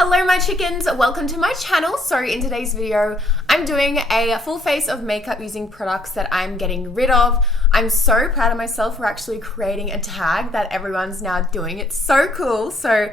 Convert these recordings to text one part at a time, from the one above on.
Hello my chickens, welcome to my channel. So in today's video, I'm doing a full face of makeup using products that I'm getting rid of. I'm so proud of myself for actually creating a tag that everyone's now doing. It's so cool. So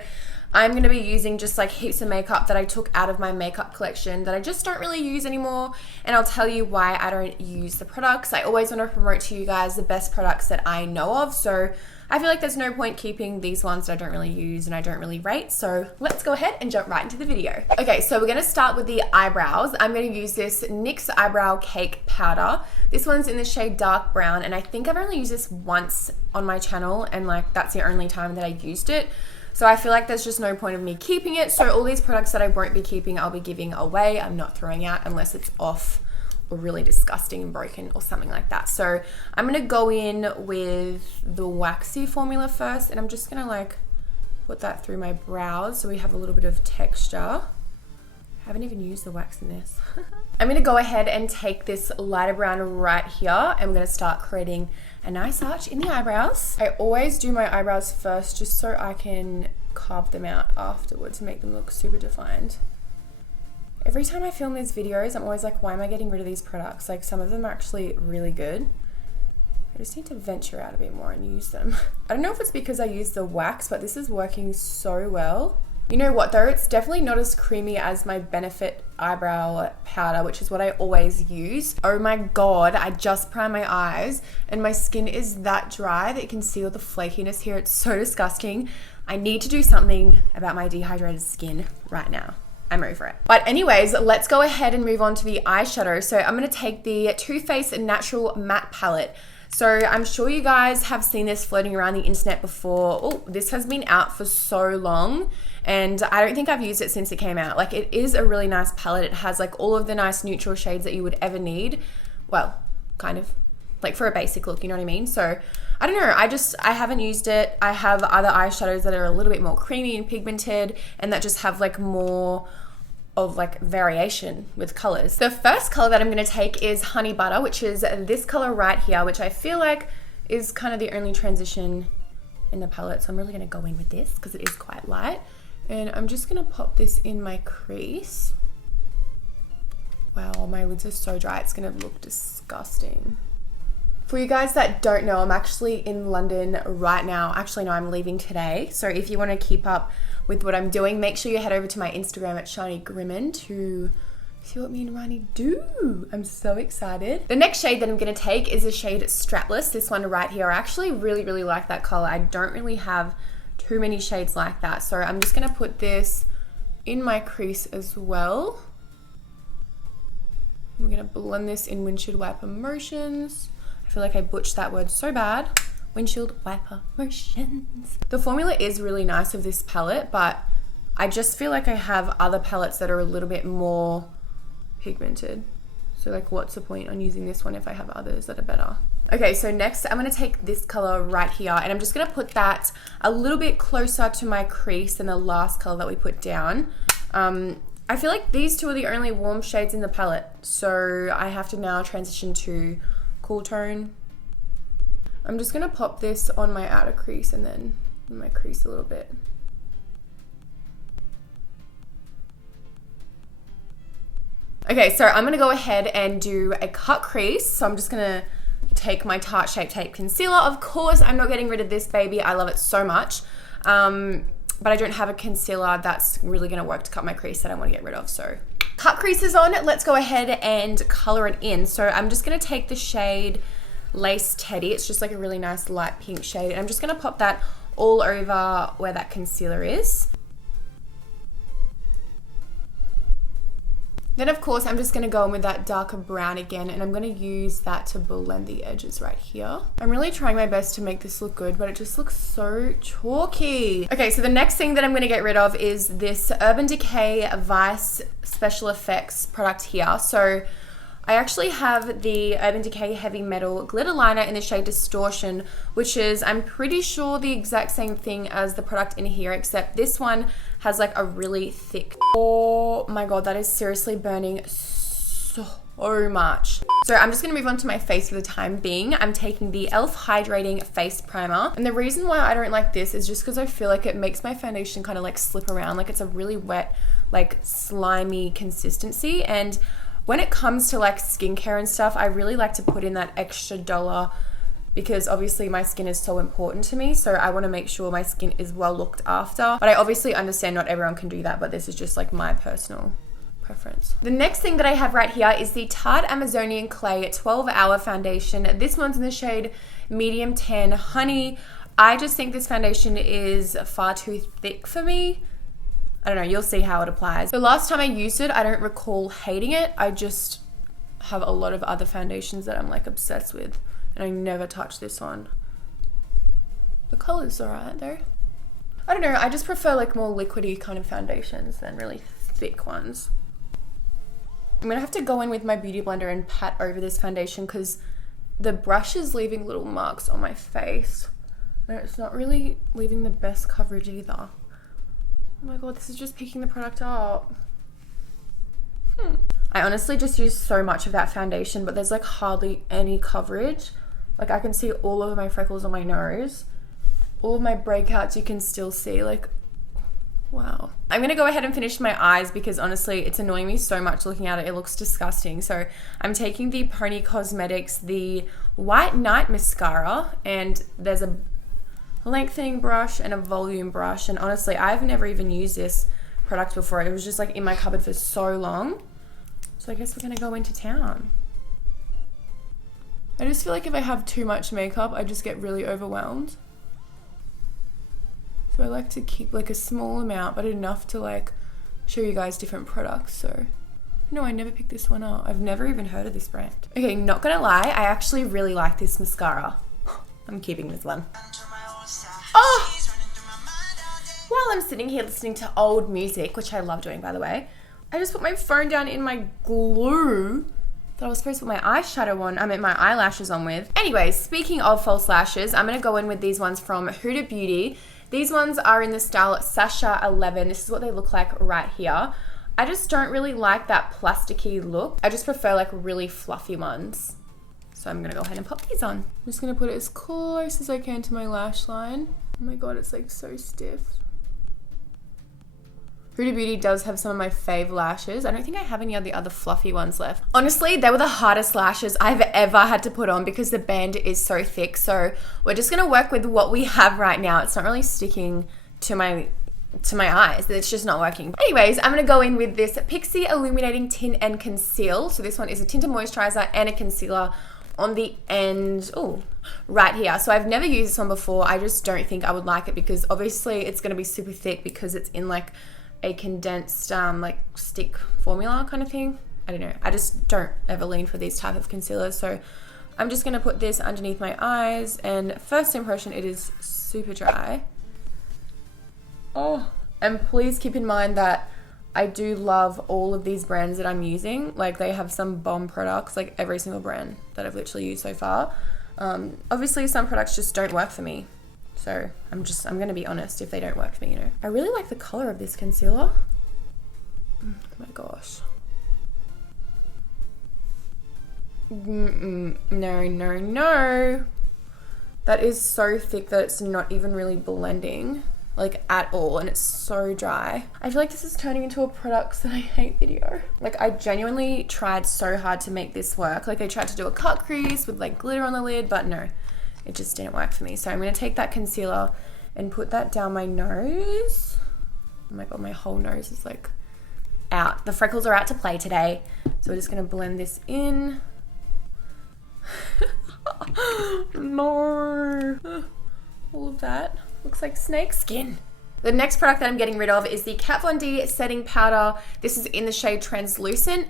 I'm going to be using just like heaps of makeup that I took out of my makeup collection that I just don't really use anymore, and I'll tell you why I don't use the products. I always want to promote to you guys the best products that I know of, so I feel like there's no point keeping these ones that I don't really use and I don't really rate. So let's go ahead and jump right into the video. Okay, so we're going to start with the eyebrows. I'm going to use this NYX Eyebrow Cake Powder. This one's in the shade Dark Brown, and I think I've only used this once on my channel, and like that's the only time that I used it. So I feel like there's just no point of me keeping it. So all these products that I won't be keeping, I'll be giving away. I'm not throwing out unless it's off or really disgusting and broken or something like that. So I'm gonna go in with the waxy formula first, and I'm just gonna like put that through my brows so we have a little bit of texture. I haven't even used the wax in this. I'm gonna go ahead and take this lighter brown right here, and we're gonna start creating a nice arch in the eyebrows. I always do my eyebrows first just so I can carve them out afterwards to make them look super defined. Every time I film these videos, I'm always like, why am I getting rid of these products? Like, some of them are actually really good. I just need to venture out a bit more and use them. I don't know if it's because I use the wax, but this is working so well. You know what though, it's definitely not as creamy as my Benefit eyebrow powder, which is what I always use. Oh my god, I just primed my eyes and my skin is that dry that you can see all the flakiness here. It's so disgusting. I need to do something about my dehydrated skin right now. I'm over it. But anyways, let's go ahead and move on to the eyeshadow. So I'm gonna take the Too Faced Natural Matte Palette. So I'm sure you guys have seen this floating around the internet before. Oh, this has been out for so long, and I don't think I've used it since it came out. Like, it is a really nice palette. It has like all of the nice neutral shades that you would ever need. Well, kind of like for a basic look, you know what I mean? So I don't know, I haven't used it. I have other eyeshadows that are a little bit more creamy and pigmented and that just have like more of like variation with colors. The first color that I'm going to take is Honey Butter, which is this color right here, which I feel like is kind of the only transition in the palette. So I'm really going to go in with this because it is quite light. And I'm just going to pop this in my crease. Wow, my lids are so dry. It's going to look disgusting. For you guys that don't know, I'm actually in London right now. Actually, no, I'm leaving today. So if you want to keep up with what I'm doing, make sure you head over to my Instagram at Kashani Grimmond to see what me and Rani do. I'm so excited. The next shade that I'm going to take is the shade Strapless. This one right here. I actually really like that color. I don't really have too many shades like that. So I'm just going to put this in my crease as well. I'm going to blend this in windshield wiper motions. I feel like I butchered that word so bad. Windshield wiper motions. The formula is really nice of this palette, but I just feel like I have other palettes that are a little bit more pigmented. So like, what's the point on using this one if I have others that are better? Okay, so next I'm gonna take this color right here, and I'm just gonna put that a little bit closer to my crease than the last color that we put down. I feel like these two are the only warm shades in the palette, so I have to now transition to cool tone. I'm just gonna pop this on my outer crease and then in my crease a little bit. Okay, so I'm gonna go ahead and do a cut crease. So I'm just gonna take my Tarte Shape Tape Concealer. Of course, I'm not getting rid of this baby. I love it so much. But I don't have a concealer that's really gonna work to cut my crease that I wanna get rid of, so. Cut crease is on, let's go ahead and color it in. So I'm just gonna take the shade Lace Teddy. It's just like a really nice light pink shade, and I'm just gonna pop that all over where that concealer is. Then of course I'm just gonna go in with that darker brown again, and I'm gonna use that to blend the edges right here. I'm really trying my best to make this look good, but it just looks so chalky. Okay, so the next thing that I'm gonna get rid of is this Urban Decay Vice Special Effects product here. So I actually have the Urban Decay Heavy Metal Glitter Liner in the shade Distortion, which is, I'm pretty sure, the exact same thing as the product in here, except this one has like a really thick... Oh my god, that is seriously burning so so much. So I'm just gonna move on to my face for the time being. I'm taking the e.l.f. Hydrating Face Primer. And the reason why I don't like this is just because I feel like it makes my foundation kind of like slip around. Like it's a really wet, like slimy consistency. And when it comes to like skincare and stuff, I really like to put in that extra dollar because obviously my skin is so important to me. So I want to make sure my skin is well looked after. But I obviously understand not everyone can do that, but this is just like my personal preference. The next thing that I have right here is the Tarte Amazonian Clay 12-Hour Foundation. This one's in the shade Medium Tan Honey. I just think this foundation is far too thick for me. I don't know, you'll see how it applies. The last time I used it, I don't recall hating it. I just have a lot of other foundations that I'm like obsessed with. And I never touch this one. The color's alright though. I don't know, I just prefer like more liquidy kind of foundations than really thick ones. I'm gonna have to go in with my beauty blender and pat over this foundation because the brush is leaving little marks on my face. And it's not really leaving the best coverage either. Oh my god, this is just picking the product up. I honestly just use so much of that foundation, but there's like hardly any coverage. Like I can see all of my freckles on my nose. All of my breakouts you can still see, like, wow. I'm gonna go ahead and finish my eyes because honestly, it's annoying me so much looking at it. It looks disgusting. So I'm taking the Pony Cosmetics, the White Night Mascara, and there's a lengthening brush and a volume brush. And honestly, I've never even used this product before. It was just like in my cupboard for so long. So I guess we're gonna go into town. I just feel like if I have too much makeup, I just get really overwhelmed. So I like to keep like a small amount, but enough to like show you guys different products. So no, I never picked this one up. I've never even heard of this brand. Okay, not gonna lie, I actually really like this mascara. I'm keeping this one. Oh! While I'm sitting here listening to old music, which I love doing by the way, I just put my phone down in my glue that I was supposed to put my eyeshadow on, my eyelashes on with. Anyways, speaking of false lashes, I'm gonna go in with these ones from Huda Beauty. These ones are in the style Sasha 11. This is what they look like right here. I just don't really like that plasticky look. I just prefer like really fluffy ones. So I'm gonna go ahead and pop these on. I'm just gonna put it as close as I can to my lash line. Oh my god, it's like so stiff. Huda Beauty does have some of my fave lashes. I don't think I have any of the other fluffy ones left. Honestly, they were the hardest lashes I've ever had to put on because the band is so thick. So we're just gonna work with what we have right now. It's not really sticking to my eyes. It's just not working. Anyways, I'm gonna go in with this Pixi Illuminating Tint and Conceal. So this one is a tinted moisturizer and a concealer on the end, oh, right here. So I've never used this one before. I just don't think I would like it because obviously it's gonna be super thick because it's in like a condensed like stick formula kind of thing. I don't know. I just don't ever lean for these type of concealers. So I'm just gonna put this underneath my eyes, and first impression, it is super dry. Oh, and please keep in mind that I do love all of these brands that I'm using. Like they have some bomb products, like every single brand that I've literally used so far. Obviously some products just don't work for me. So I'm gonna be honest if they don't work for me, you know. I really like the color of this concealer. Oh my gosh. No. That is so thick that it's not even really blending, like at all, and it's so dry. I feel like this is turning into a products that I hate video. Like I genuinely tried so hard to make this work. Like I tried to do a cut crease with like glitter on the lid, but no. It just didn't work for me. So I'm going to take that concealer and put that down my nose. Oh my god, my whole nose is like out. The freckles are out to play today. So we're just going to blend this in. No. All of that looks like snake skin. The next product that I'm getting rid of is the Kat Von D setting powder. This is in the shade Translucent.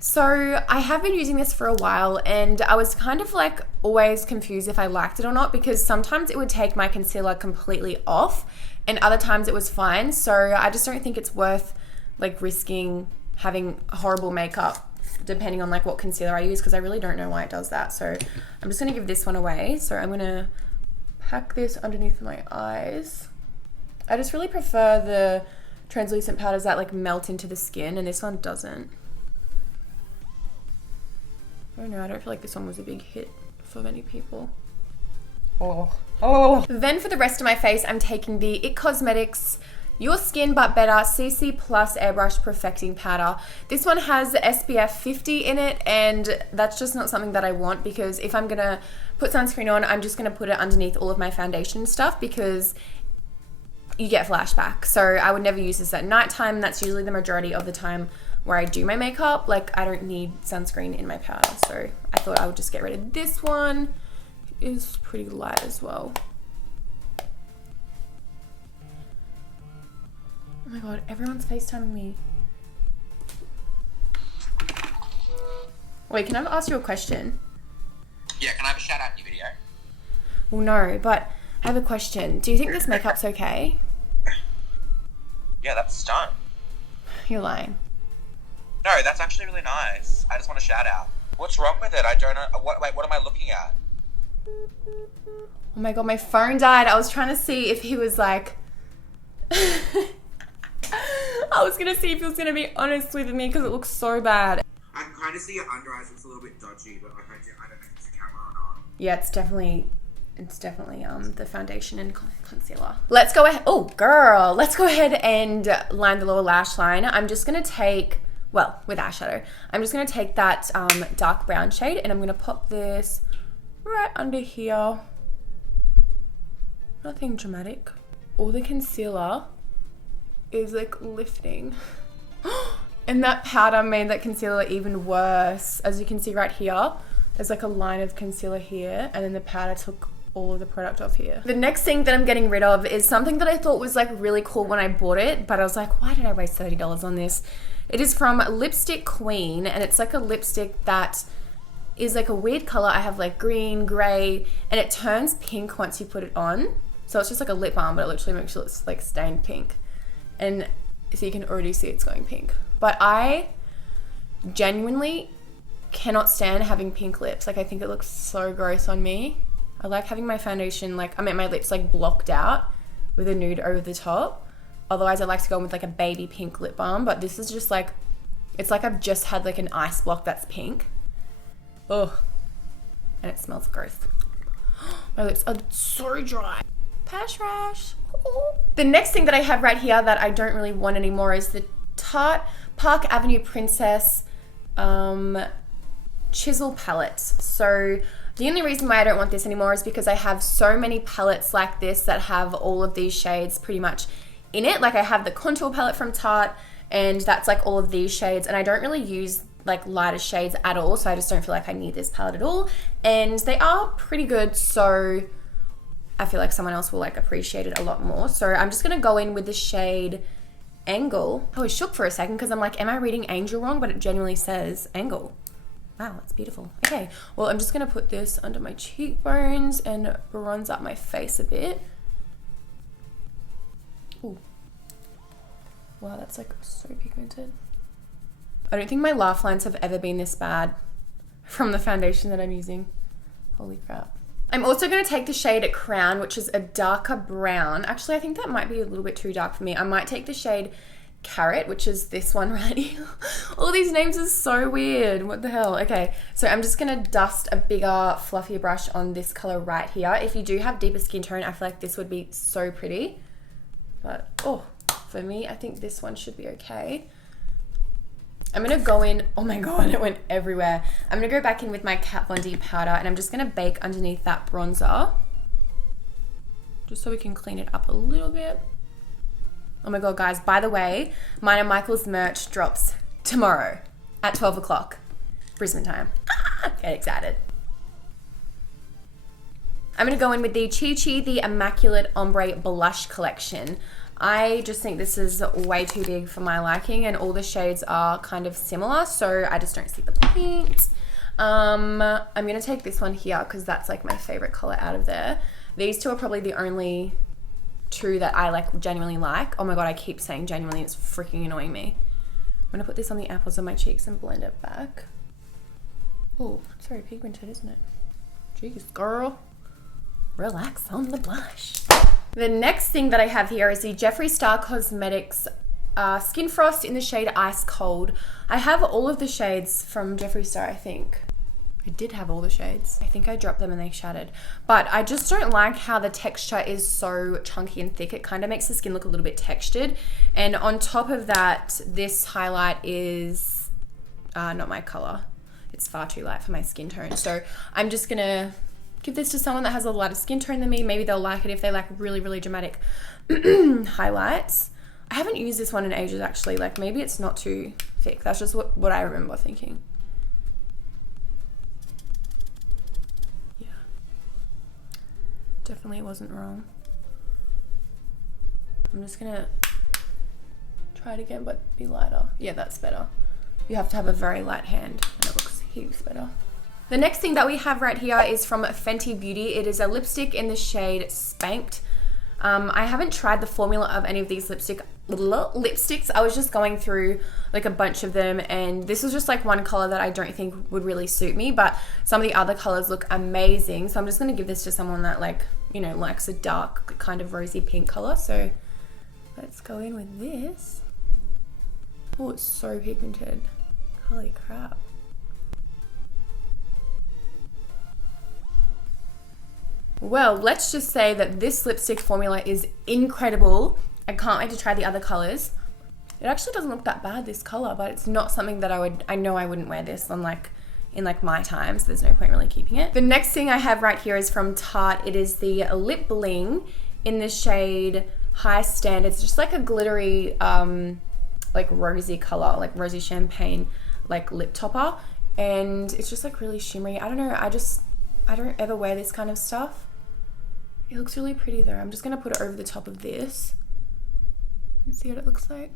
So I have been using this for a while and I was kind of like always confused if I liked it or not because sometimes it would take my concealer completely off and other times it was fine. So I just don't think it's worth like risking having horrible makeup depending on like what concealer I use because I really don't know why it does that. So I'm just going to give this one away. So I'm going to pack this underneath my eyes. I just really prefer the translucent powders that like melt into the skin and this one doesn't. I don't know, I don't feel like this one was a big hit for many people. Then for the rest of my face, I'm taking the IT Cosmetics Your Skin But Better CC Plus Airbrush Perfecting Powder. This one has SPF 50 in it, and that's just not something that I want, because if I'm gonna put sunscreen on, I'm just gonna put it underneath all of my foundation stuff, because you get flashback. So I would never use this at nighttime. That's usually the majority of the time where I do my makeup. Like, I don't need sunscreen in my powder, so I thought I would just get rid of this one. It is pretty light as well. Oh my god, everyone's FaceTiming me. Wait, can I ask you a question? Yeah, can I have a shout out in your video? Well, no, but I have a question. Do you think this makeup's okay? Yeah, that's stunning. You're lying. No, that's actually really nice. I just want a shout out. What's wrong with it? I don't know. Wait, what am I looking at? Oh my god, my phone died. I was trying to see if he was like... I was going to see if he was going to be honest with me, because it looks so bad. I can kind of see your under eyes. Looks a little bit dodgy, but like I don't know if it's a camera or not. Yeah, it's definitely the foundation and concealer. Let's go ahead. Oh, girl. Let's go ahead and line the lower lash line. I'm just going to take, well, with eyeshadow, I'm just going to take that dark brown shade, and I'm going to pop this right under here. Nothing dramatic. All the concealer is like lifting. And that powder made that concealer even worse. As you can see right here, there's like a line of concealer here, and then the powder took all of the product off here. The next thing that I'm getting rid of is something that I thought was like really cool when I bought it, but I was like, why did I waste $30 on this? It is from Lipstick Queen, and it's like a lipstick that is like a weird color. I have like green, gray, and it turns pink once you put it on. So it's just like a lip balm, but it literally makes it like stained pink. And so you can already see it's going pink. But I genuinely cannot stand having pink lips. Like, I think it looks so gross on me. I like having my foundation, like, my lips like blocked out with a nude over the top. Otherwise, I like to go in with like a baby pink lip balm. But this is just like, it's like I've just had like an ice block that's pink. Ugh. And it smells gross. My lips are so dry. Pash rash. The next thing that I have right here that I don't really want anymore is the Tarte Park Avenue Princess Chisel palettes. So the only reason why I don't want this anymore is because I have so many palettes like this that have all of these shades pretty much in it. Like, I have the contour palette from Tarte, and that's like all of these shades, and I don't really use like lighter shades at all, so I just don't feel like I need this palette at all. And they are pretty good, so I feel like someone else will like appreciate it a lot more. So I'm just gonna go in with the shade Angle. I was shook for a second because I'm like, am I reading Angel wrong? But it genuinely says Angle. Wow, that's beautiful. Okay, well, I'm just gonna put this under my cheekbones and bronze up my face a bit. Ooh. Wow, that's like so pigmented. I don't think my laugh lines have ever been this bad from the foundation that I'm using. Holy crap. I'm also going to take the shade Crown, which is a darker brown. Actually, I think that might be a little bit too dark for me. I might take the shade Carrot, which is this one right here. All these names are so weird. What the hell? Okay, so I'm just going to dust a bigger, fluffier brush on this color right here. If you do have deeper skin tone, I feel like this would be so pretty. But, oh, for me, I think this one should be okay. I'm going to go in, oh my god, it went everywhere. I'm going to go back in with my Kat Von D powder, and I'm just going to bake underneath that bronzer. Just so we can clean it up a little bit. Oh my god, guys, by the way, mine and Michael's merch drops tomorrow at 12 o'clock, Brisbane time. Get excited. I'm going to go in with the Chi Chi, the Immaculate Ombre Blush Collection. I just think this is way too big for my liking, and all the shades are kind of similar, so I just don't see the point. I'm going to take this one here because that's like my favorite color out of there. These two are probably the only two that I like genuinely like. Oh my god, I keep saying genuinely, it's freaking annoying me. I'm going to put this on the apples of my cheeks and blend it back. Oh, it's very pigmented, isn't it? Jeez, girl. Relax on the blush. The next thing that I have here is the Jeffree Star Cosmetics Skin Frost in the shade Ice Cold. I have all of the shades from Jeffree Star, I think. It did have all the shades. I think I dropped them and they shattered. But I just don't like how the texture is so chunky and thick. It kind of makes the skin look a little bit textured. And on top of that, this highlight is not my color. It's far too light for my skin tone. So I'm just gonna give this to someone that has a lighter skin tone than me. Maybe they'll like it if they like really, really dramatic highlights. I haven't used this one in ages actually. Like maybe it's not too thick. That's just what I remember thinking. Definitely wasn't wrong. I'm just gonna try it again, but be lighter. Yeah, that's better. You have to have a very light hand and it looks heaps better. The next thing that we have right here is from Fenty Beauty. It is a lipstick in the shade Spanked. I haven't tried the formula of any of these lipsticks. I was just going through like a bunch of them and this was just like one color that I don't think would really suit me, but some of the other colors look amazing. So I'm just gonna give this to someone that like, you know, likes a dark kind of rosy pink color. So let's go in with this. Oh, it's so pigmented. Holy crap. Well, let's just say that this lipstick formula is incredible. I can't wait to try the other colors. It actually doesn't look that bad, this color, but it's not something that I know I wouldn't wear this on like in like my time, so there's no point really keeping it. The next thing I have right here is from Tarte. It is the Lip Bling in the shade High Standards. Just like a glittery like rosy color, like rosy champagne like lip topper, and it's just like really shimmery. I don't know, I don't ever wear this kind of stuff. It looks really pretty though. I'm just gonna put it over the top of this and see what it looks like.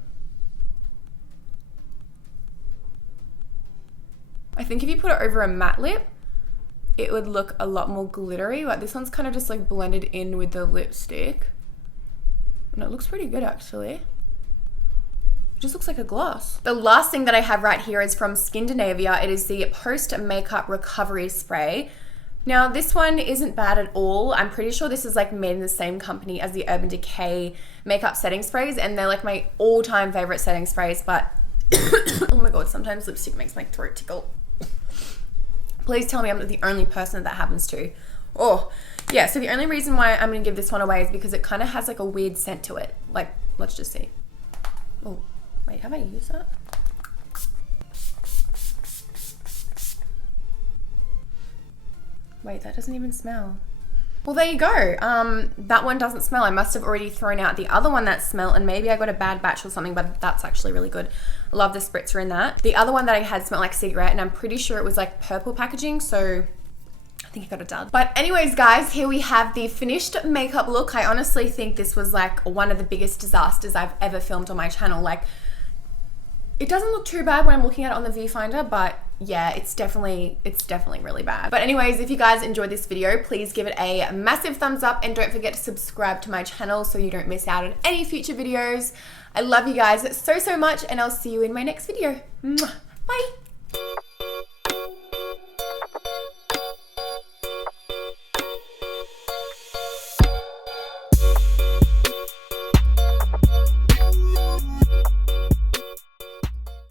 I think if you put it over a matte lip, it would look a lot more glittery, but this one's kind of just like blended in with the lipstick. And it looks pretty good actually. It just looks like a gloss. The last thing that I have right here is from Skindinavia. It is the Post Makeup Recovery Spray. Now this one isn't bad at all. I'm pretty sure this is like made in the same company as the Urban Decay makeup setting sprays, and they're like my all-time favorite setting sprays, but oh my god, sometimes lipstick makes my throat tickle. Please tell me I'm not the only person that happens to. Oh, yeah, so the only reason why I'm gonna give this one away is because it kind of has like a weird scent to it. Like, let's just see. Oh, wait, have I used that? Wait, that doesn't even smell. Well, there you go. That one doesn't smell. I must have already thrown out the other one that smelled, and maybe I got a bad batch or something, but that's actually really good. I love the spritzer in that. The other one that I had smelled like cigarette, and I'm pretty sure it was like purple packaging, so I think I got a dud. But anyways, guys, here we have the finished makeup look. I honestly think this was like one of the biggest disasters I've ever filmed on my channel. Like, it doesn't look too bad when I'm looking at it on the viewfinder, but yeah, it's definitely really bad. But anyways, if you guys enjoyed this video, please give it a massive thumbs up and don't forget to subscribe to my channel so you don't miss out on any future videos. I love you guys so much, and I'll see you in my next video. Bye.